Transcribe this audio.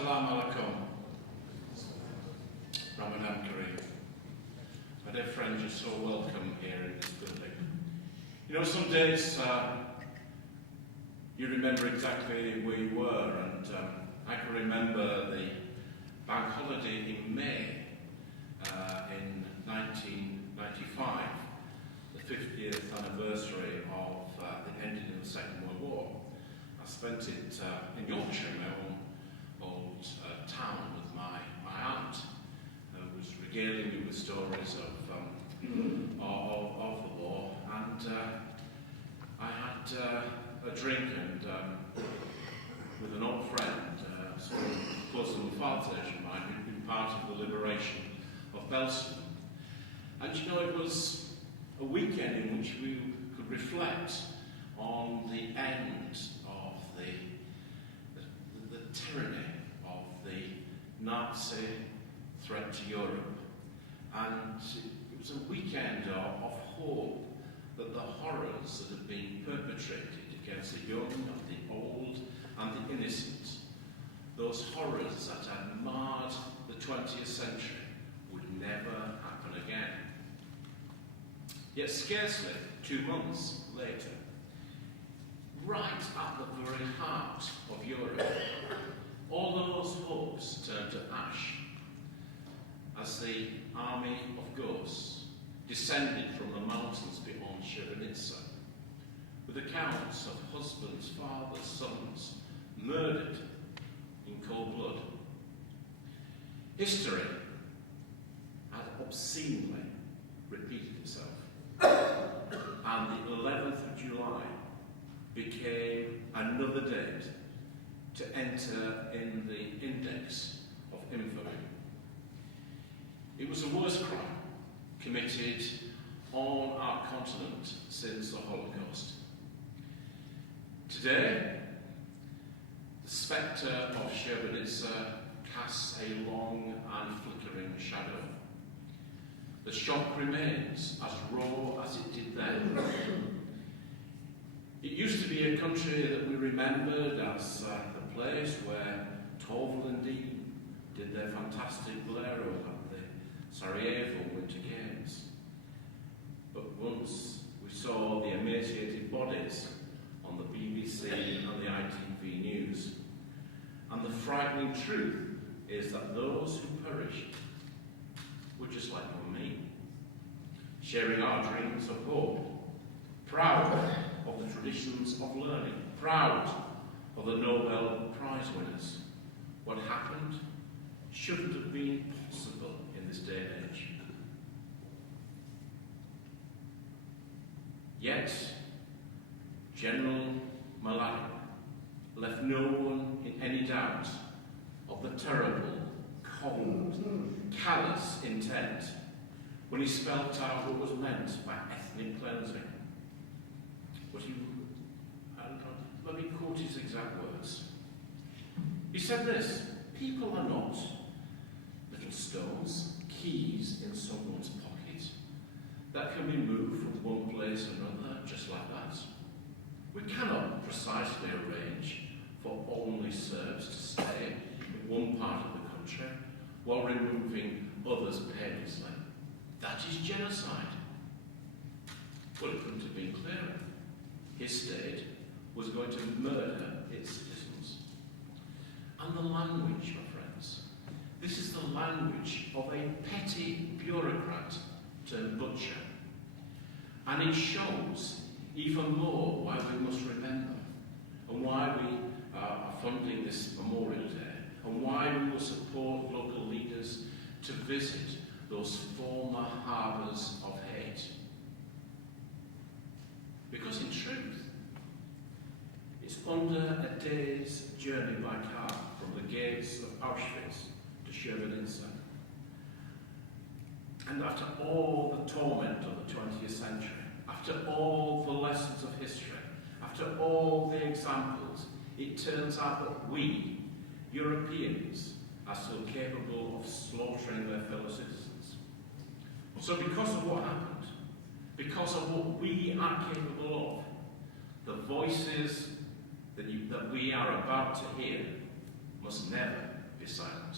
Assalamu alaikum. Ramadan Kareem. My dear friends, you're so welcome here in this building. You know, some days you remember exactly where you were, and I can remember the bank holiday in May in 1995, the 50th anniversary of the ending of the Second World War. I spent it in Yorkshire, my own old town, with my aunt, who was regaling me with stories of the war, and I had a drink and with an old friend, sort of close to my father's age of mine, who'd been part of the liberation of Belsen. And you know, it was a weekend in which we could reflect on the end of the tyranny of the Nazi threat to Europe. And it was a weekend of hope that the horrors that had been perpetrated against the young and the old and the innocent, those horrors that had marred the 20th century, would never happen again. Yet scarcely 2 months later, right at the very heart of Europe, all those hopes turned to ash as the army of ghosts descended from the mountains beyond Srebrenica, with accounts of husbands, fathers, sons murdered in cold blood. History had obscenely repeated itself, and the 11th of July became another date to enter in the index of infamy. It was the worst crime committed on our continent since the Holocaust. Today, the spectre of Srebrenica casts a long and flickering shadow. The shock remains as raw as it did then. It used to be a country that we remembered as the place where Torval and Dean did their fantastic bolero at the Sarajevo Winter Games. But once we saw the emaciated bodies on the BBC and the ITV news, and the frightening truth is that those who perished were just like you and me, sharing our dreams of hope, proud of the traditions of learning, proud of the Nobel Prize winners. What happened shouldn't have been possible in this day and age. Yet, General Malak left no one in any doubt of the terrible, cold, callous intent when he spelt out what was meant by ethnic cleansing. Let me quote his exact words. He said this: "People are not little stones, keys in someone's pocket that can be moved from one place to another just like that. We cannot precisely arrange for only Serbs to stay in one part of the country while removing others painlessly. That is genocide." Well, it couldn't have been clearer. His state was going to murder its citizens. And the language, my friends, this is the language of a petty bureaucrat turned butcher. And it shows even more why we must remember, and why we are funding this Memorial Day, and why we will support local leaders to visit those former harbours of hate. Because in truth, it's under a day's journey by car from the gates of Auschwitz to Srebrenica. And after all the torment of the 20th century, after all the lessons of history, after all the examples, it turns out that we, Europeans, are still capable of slaughtering their fellow citizens. So because of what happened, because of what we are capable of, the voices that we are about to hear must never be silent.